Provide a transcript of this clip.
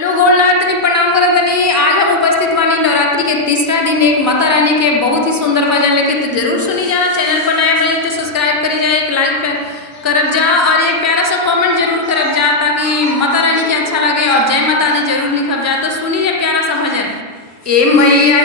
Hello golden प्रणाम करत तनी। आज हम उपस्थित बानी नवरात्रि के तीसरा दिन एक माता रानी के बहुत ही सुंदर भजन लेके, तो जरूर सुनी जा। चैनल पर नया बने तो सब्सक्राइब करी जा, एक लाइक करब जा और एक प्यारा सा कमेंट जरूर करब जा, ताकि माता रानी के अच्छा लगे और जय माता दी जरूर लिखब जा। तो सुनी जा प्यारा सा भजन। ए मैया